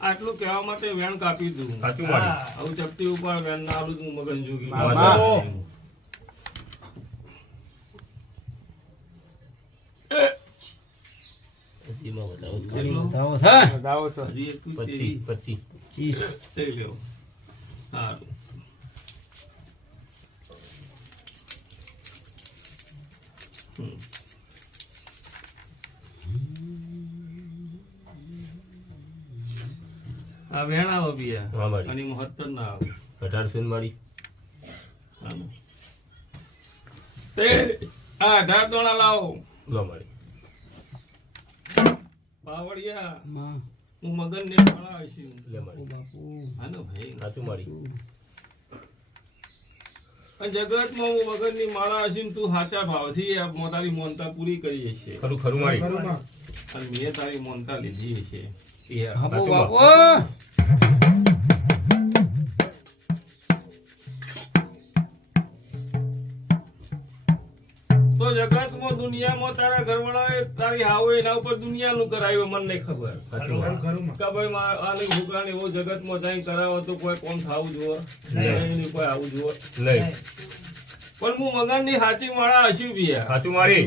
આટલું કહેવા માટે વેણ કાપી દઉં. આવું ચપટી ઉપર વેણ ના આલું હું મગન જોગી. આ વેણ આવો બિયા અને મહત્તર ના આવો 1800 મારી તે આ 18 દોણા લાવો લો મારી પાવડિયા હું મગન ને ફળા આવીશું લે મારી બાપુ હાનો ભાઈ સાચું મારી જગતમાં હું મગન ની માળા હસીને તું સાચા ભાવથી આ તારી મોનતા પૂરી કરી છે. ખરું ખરું મારી અને મેં તારી મોનતા લીધી છે. તો જગતમાં દુનિયામાં તારા ઘરવાળાએ તારી હાવો એના ઉપર દુનિયાનું કરાયું મને નહીં ખબર કે ભાઈ આની ભૂકાની એવો જગતમાં જઈને કરાવો તો કોઈ કોણ થાવું જોવે નહીં, કોઈ આવું જોવે નહીં. પણ હું મગનની સાચી માળા હસ્યું બી સાચું મારી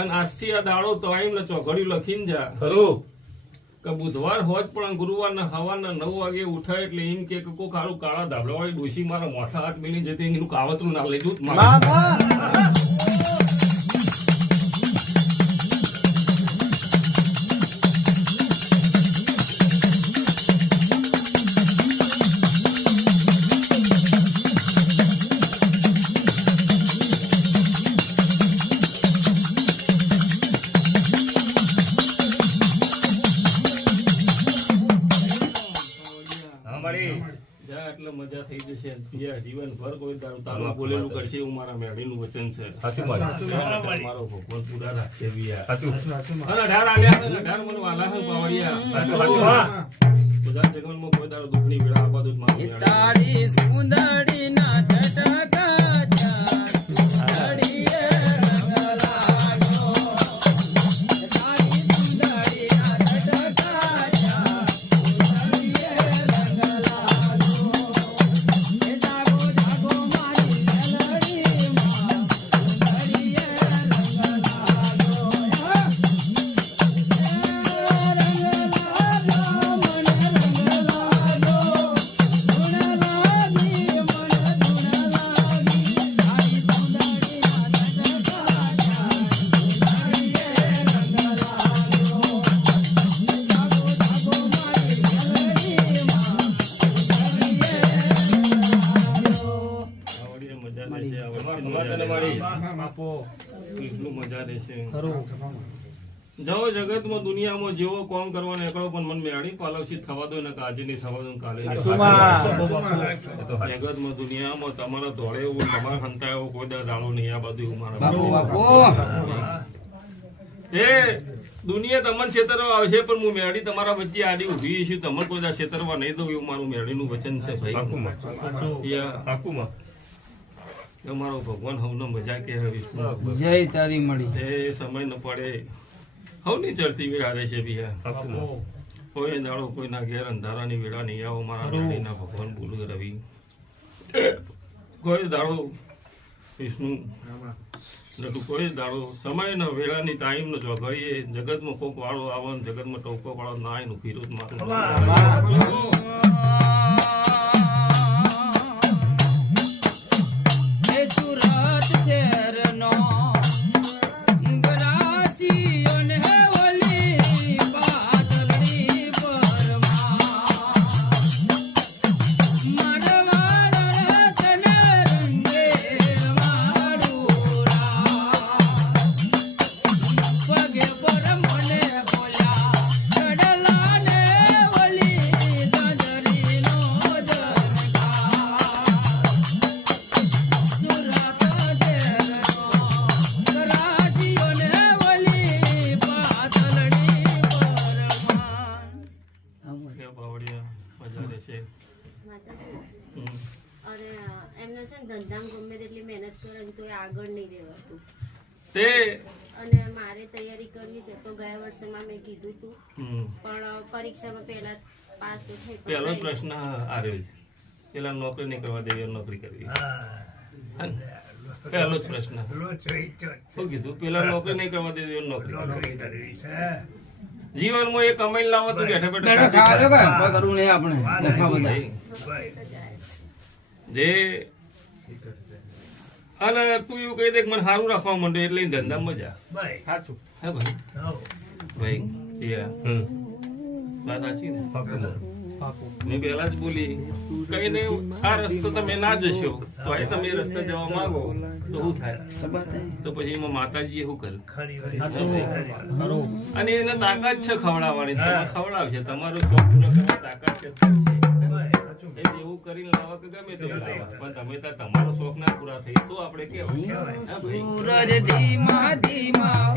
અને આજથી આ દાડો તો આવીને ચોઘડિયું લખીને જા ખરું કે બુધવાર હોત પણ ગુરુવારના હવાના 9 વાગે ઉઠાય એટલે એમ કે કોઈ ખારું કાળા ધાબળા વાળી ડોશી મારા મોઢા હાથ મેલી જતી એનું કાવતરું ના લઈ જવું. એટલે મજા થઈ જશે. જીવનભર કોઈ તારું તારું બોલેલું કરશે એવું મારા મેળીનું વચન છે. મારો ભગવાન પૂરા રાખશે. બધા જગતમાં કોઈ તારો દુઃખની વેળા આ બાજુ તારી સુંદરી ના જાઓ જગતમાં દુનિયામાં જેવો કોમ કરવાનો એકડો પણ મન મેળવી પાલવશી થવા દો ને આજે નહીં થવા દો કાલે જગતમાં દુનિયામાં તમારા ધોળે એવું તમારા હંતા એવો કોઈ દાડો નહીં. આ બધું મારા એ દુનિયા તમને છેતરવા આવશે પણ હું મેળી તમારા વચ્ચે આડી ઉભી છું. તમને કોઈ દા છેતરવા નહીં દઉં એવું મારું મેળીનું વચન છે ભાઈ. મારો ભગવાન હવનો મજા કે વિષ્ણુ જય તારી મળી એ સમય ન પડે હવની ચડતી વેળા છે બિયા. કોઈ દાડો કોઈના ઘેર અંધારાની વેળા નહીં આવો મારા રાણીના ભગવાન બોલું રવિ. કોઈ દાડો વિષ્ણુ નટુ કોઈ દાડો સમય ન વેળાની ટાઈમ ન જોગળીએ જગતમાં કોક વાળો આવે જગતમાં ટોકો વાળો ના એનું વિરોધ મારું. ગયા વર્ષમાં મેં કીધું તું હમ. પણ પરીક્ષામાં પહેલા પાસ તો થઈ પહેલો જ પણ પ્રશ્ન આ રહ્યો છે પેલા નોકરી નહીં કરવા દેવી નોકરી કરવી પહેલો જ પ્રશ્ન શું કીધું પેલા નોકરી નહીં કરવા દેવી નોકરી કરવી જીવનમાં એ કમાઈને લાવો તો બેઠા બેઠા જે અને તું એવું કહી દે કે મને સારું રાખવા માંડે એટલે ધંધા મજા સાચું હે ભાઈ ભાઈ વાત સાચી ને મેં પહેલા જ બોલી કઈ ને આ રસ્તો તમે ના જશો તો એ તમે રસ્તે જવા માંગો તો શું થાય તો પછી એમાં માતાજી શું કરે અને એને તાકાત છે ખવડાવવાની તમે ખવડાવશે તમારો શોખ પૂરો કરવા તાકાત છે એ એવું કરીને લાવો કે ગમે તે લાવો પણ તમે તમારો શોખ ના પૂરા થઈ તો આપણે કેવાય સૂરજ ધીમા ધીમા